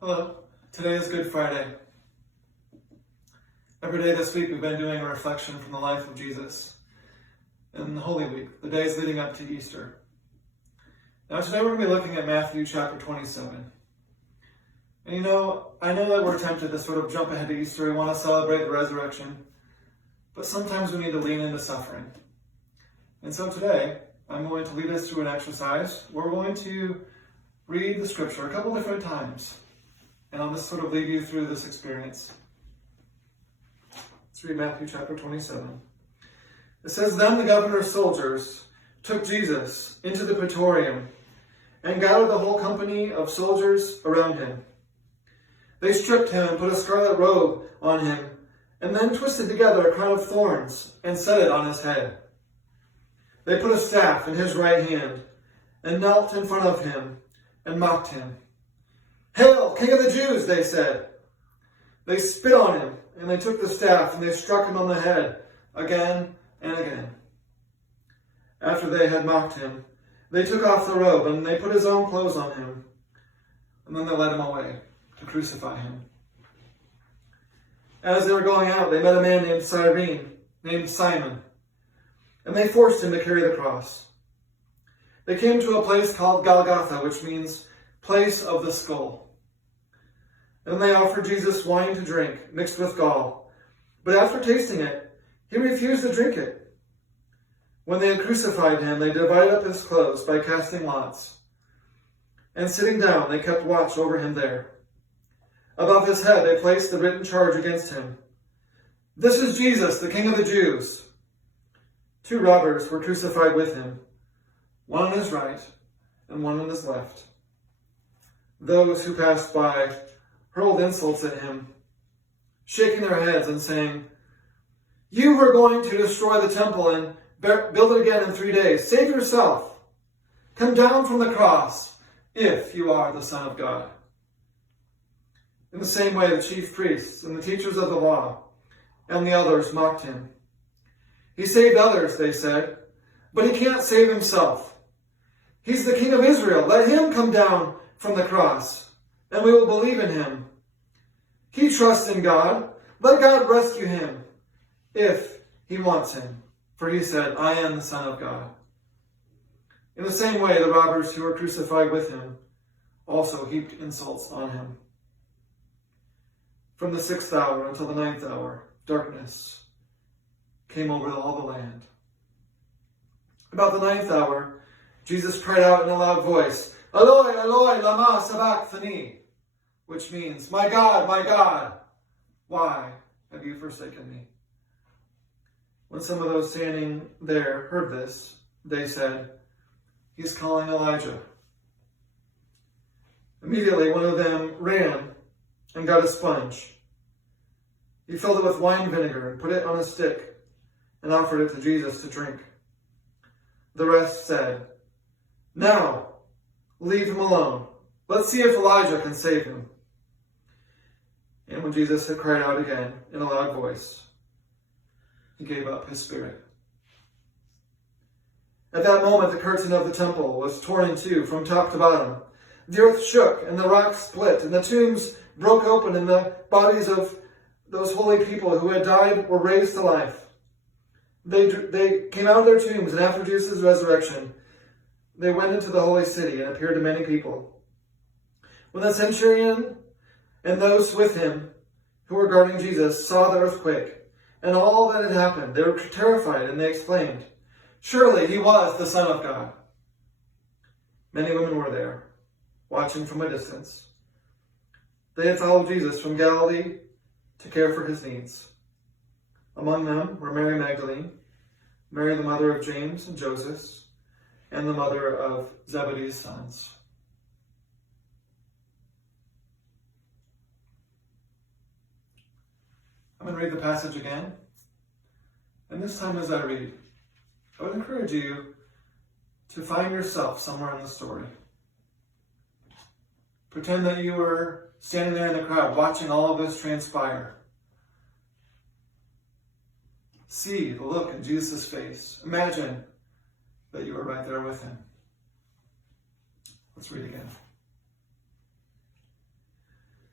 Hello, today is Good Friday. Every day this week we've been doing a reflection from the life of Jesus in the Holy Week, the days leading up to Easter. Now today we're going to be looking at Matthew chapter 27. And I know that we're tempted to sort of jump ahead to Easter. We want to celebrate the resurrection, but sometimes we need to lean into suffering. And so today I'm going to lead us through an exercise where we're going to read the scripture a couple different times. And I'll just sort of lead you through this experience. Let's read Matthew chapter 27. It says, Then the governor's soldiers took Jesus into the praetorium and gathered the whole company of soldiers around him. They stripped him and put a scarlet robe on him, and then twisted together a crown of thorns and set it on his head. They put a staff in his right hand and knelt in front of him and mocked him. Hail, King of the Jews, they said. They spit on him, and they took the staff, and they struck him on the head again and again. After they had mocked him, they took off the robe, and they put his own clothes on him, and then they led him away to crucify him. As they were going out, they met a man named Simon, and they forced him to carry the cross. They came to a place called Golgotha, which means place of the skull. And they offered Jesus wine to drink, mixed with gall. But after tasting it, he refused to drink it. When they had crucified him, they divided up his clothes by casting lots. And sitting down, they kept watch over him there. Above his head, they placed the written charge against him. This is Jesus, the King of the Jews. 2 robbers were crucified with him, one on his right and one on his left. Those who passed by hurled insults at him, shaking their heads and saying, You were going to destroy the temple and build it again in 3 days. Save yourself. Come down from the cross if you are the Son of God. In the same way, the chief priests and the teachers of the law and the others mocked him. He saved others, they said, but he can't save himself. He's the King of Israel. Let him come down from the cross, and we will believe in him. He trusts in God. Let God rescue him if he wants him. For he said, I am the Son of God. In the same way, the robbers who were crucified with him also heaped insults on him. From the 6th hour until the 9th hour, darkness came over all the land. About the 9th hour, Jesus cried out in a loud voice, Eloi, Eloi, lama sabachthani, which means, my God, why have you forsaken me? When some of those standing there heard this, they said, He's calling Elijah. Immediately one of them ran and got a sponge. He filled it with wine vinegar and put it on a stick and offered it to Jesus to drink. The rest said, Now, leave him alone. Let's see if Elijah can save him. And when Jesus had cried out again in a loud voice, he gave up his spirit. At that moment, the curtain of the temple was torn in two from top to bottom. The earth shook and the rocks split and the tombs broke open and the bodies of those holy people who had died were raised to life. They came out of their tombs, and after Jesus' resurrection, they went into the holy city and appeared to many people. When the centurion and those with him who were guarding Jesus saw the earthquake and all that had happened, they were terrified, and they exclaimed, Surely he was the Son of God. Many women were there, watching from a distance. They had followed Jesus from Galilee to care for his needs. Among them were Mary Magdalene, Mary the mother of James and Joseph, and the mother of Zebedee's sons. I'm going to read the passage again. And this time as I read, I would encourage you to find yourself somewhere in the story. Pretend that you were standing there in the crowd watching all of this transpire. See the look in Jesus' face. Imagine that you were right there with him. Let's read again.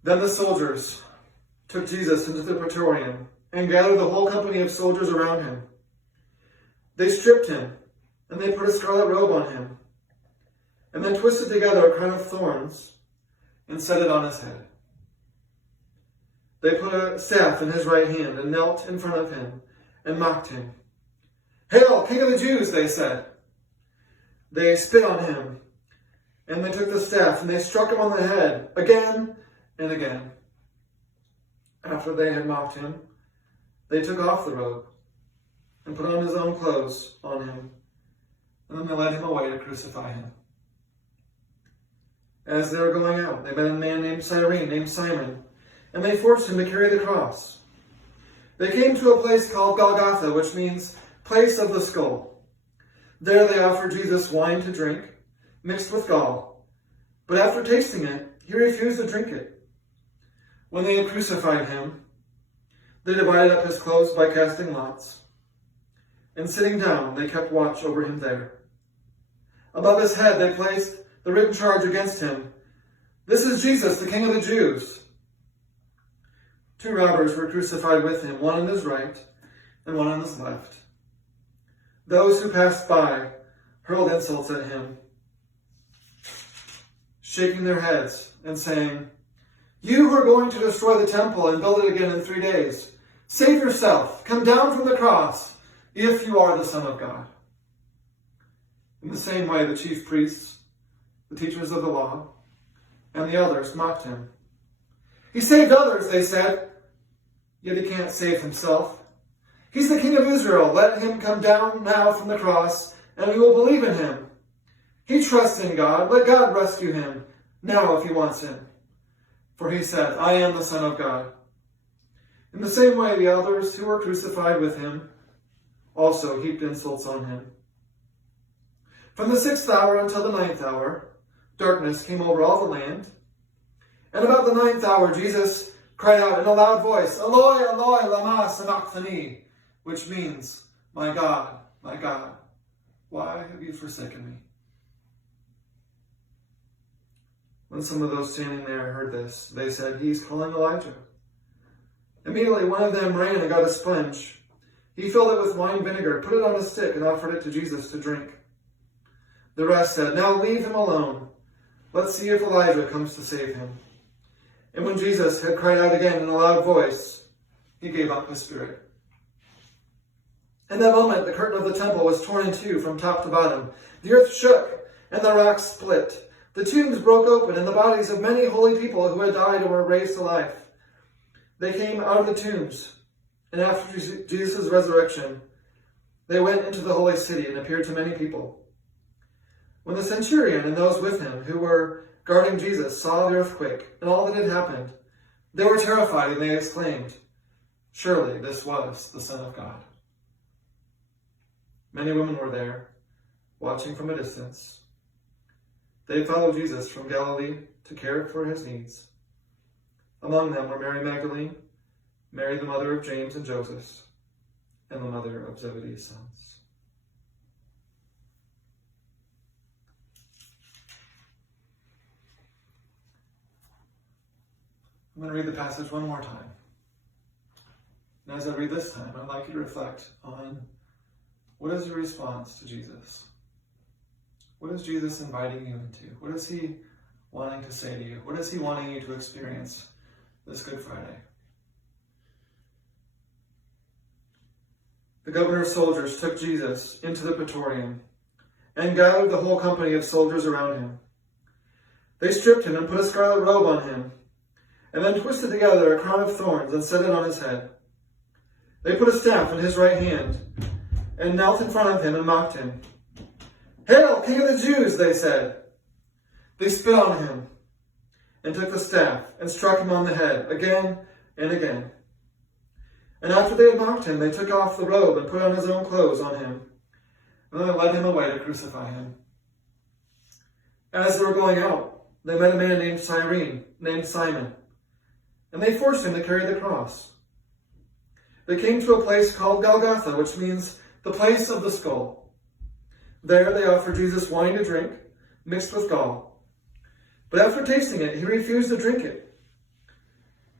Then the soldiers took Jesus into the praetorium and gathered the whole company of soldiers around him. They stripped him, and they put a scarlet robe on him, and then twisted together a crown of thorns and set it on his head. They put a staff in his right hand and knelt in front of him and mocked him. "Hail, King of the Jews," they said. They spit on him, and they took the staff and they struck him on the head again and again. After they had mocked him, they took off the robe and put on his own clothes on him, and then they led him away to crucify him. As they were going out, they met a man named Simon, and they forced him to carry the cross. They came to a place called Golgotha, which means place of the skull. There they offered Jesus wine to drink, mixed with gall, but after tasting it, he refused to drink it. When they had crucified him, they divided up his clothes by casting lots, and sitting down, they kept watch over him there. Above his head they placed the written charge against him: "This is Jesus, the King of the Jews." 2 robbers were crucified with him, one on his right and one on his left. Those who passed by hurled insults at him, shaking their heads and saying, "You who are going to destroy the temple and build it again in 3 days, save yourself, come down from the cross, if you are the Son of God." In the same way, the chief priests, the teachers of the law, and the others mocked him. "He saved others," they said, "yet he can't save himself. He's the King of Israel. Let him come down now from the cross, and we will believe in him. He trusts in God. Let God rescue him now if he wants him. For he said, 'I am the Son of God.'" In the same way, the others who were crucified with him also heaped insults on him. From the 6th hour until the 9th hour, darkness came over all the land. And about the 9th hour, Jesus cried out in a loud voice, "Eloi, Eloi, lama sabachthani," which means, my God, why have you forsaken me?" When some of those standing there heard this, they said, "He's calling Elijah." Immediately one of them ran and got a sponge. He filled it with wine vinegar, put it on a stick, and offered it to Jesus to drink. The rest said, "Now leave him alone. Let's see if Elijah comes to save him." And when Jesus had cried out again in a loud voice, he gave up his spirit. In that moment, the curtain of the temple was torn in two from top to bottom. The earth shook, and the rocks split. The tombs broke open, and the bodies of many holy people who had died and were raised to life. They came out of the tombs, and after Jesus' resurrection, they went into the holy city and appeared to many people. When the centurion and those with him who were guarding Jesus saw the earthquake and all that had happened, they were terrified, and they exclaimed, "Surely this was the Son of God." Many women were there, watching from a distance. They followed Jesus from Galilee to care for his needs. Among them were Mary Magdalene, Mary the mother of James and Joseph, and the mother of Zebedee's sons. I'm going to read the passage one more time. And as I read this time, I'd like you to reflect on what is your response to Jesus? What is Jesus inviting you into? What is he wanting to say to you? What is he wanting you to experience this Good Friday? The governor's soldiers took Jesus into the praetorium and gathered the whole company of soldiers around him. They stripped him and put a scarlet robe on him, and then twisted together a crown of thorns and set it on his head. They put a staff in his right hand and knelt in front of him and mocked him. "Hail, King of the Jews," they said. They spit on him and took the staff and struck him on the head again and again. And after they had mocked him, they took off the robe and put on his own clothes on him, and then they led him away to crucify him. As they were going out, they met a man named Simon, and they forced him to carry the cross. They came to a place called Golgotha, which means the place of the skull. There they offered Jesus wine to drink, mixed with gall. But after tasting it, he refused to drink it.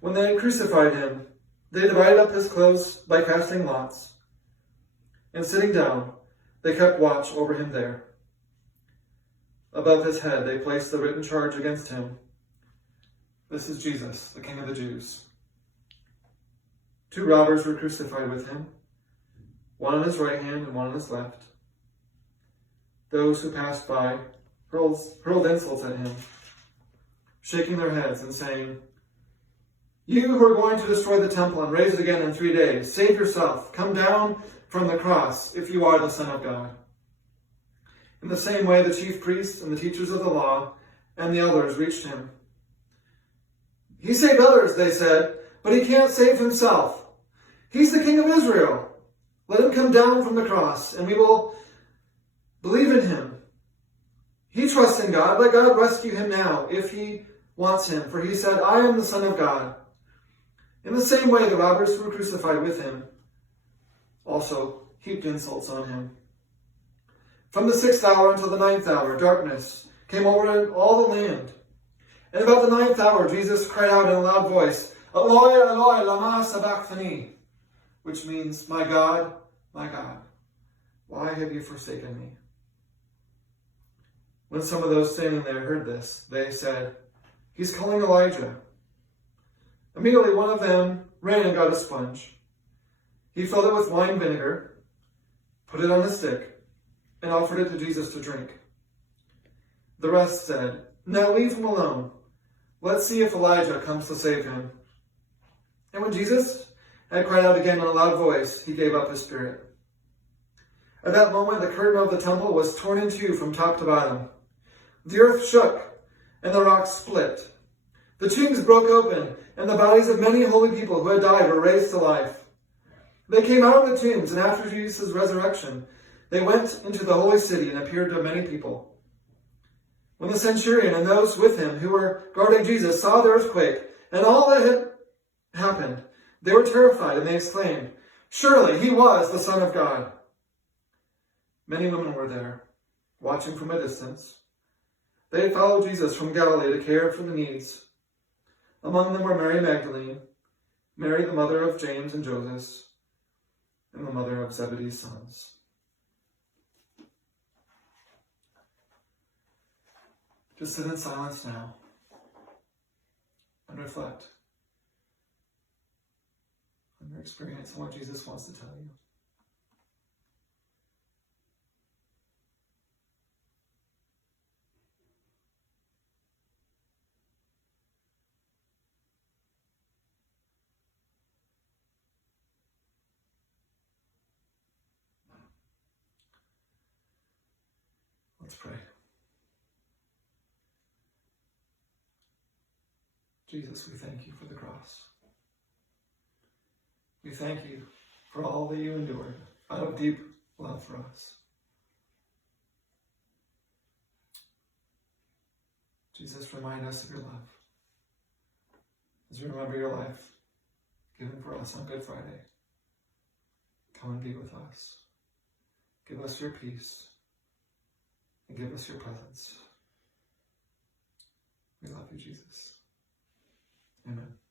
When they had crucified him, they divided up his clothes by casting lots, and sitting down, they kept watch over him there. Above his head they placed the written charge against him: "This is Jesus, the King of the Jews." 2 robbers were crucified with him, one on his right hand and one on his left. Those who passed by hurled insults at him, shaking their heads and saying, "You who are going to destroy the temple and raise it again in 3 days, save yourself. Come down from the cross if you are the Son of God." In the same way, the chief priests and the teachers of the law and the elders reached him. "He saved others," they said, "but he can't save himself. He's the King of Israel. Let him come down from the cross, and we will believe in him. He trusts in God. Let God rescue him now, if he wants him, for he said, 'I am the Son of God.'" In the same way, the robbers who were crucified with him also heaped insults on him. From the 6th hour until the 9th hour, darkness came over all the land. And about the 9th hour, Jesus cried out in a loud voice, "Eloi, Eloi, lama sabachthani," which means, my God, why have you forsaken me?" When some of those standing there heard this, they said, "He's calling Elijah." Immediately one of them ran and got a sponge. He filled it with wine vinegar, put it on a stick, and offered it to Jesus to drink. The rest said, "Now leave him alone. Let's see if Elijah comes to save him." And when Jesus had cried out again in a loud voice, he gave up his spirit. At that moment, the curtain of the temple was torn in two from top to bottom. The earth shook, and the rocks split. The tombs broke open, and the bodies of many holy people who had died were raised to life. They came out of the tombs, and after Jesus' resurrection, they went into the holy city and appeared to many people. When the centurion and those with him who were guarding Jesus saw the earthquake and all that had happened, they were terrified, and they exclaimed, "Surely he was the Son of God." Many women were there, watching from a distance. They had followed Jesus from Galilee to care for the needs. Among them were Mary Magdalene, Mary the mother of James and Joseph, and the mother of Zebedee's sons. Just sit in silence now and reflect on your experience and what Jesus wants to tell you. Let's pray. Jesus, we thank you for the cross. We thank you for all that you endured out of deep love for us. Jesus, remind us of your love as we remember your life given for us on Good Friday. Come and be with us. Give us your peace and give us your presence. We love you, Jesus. Amen.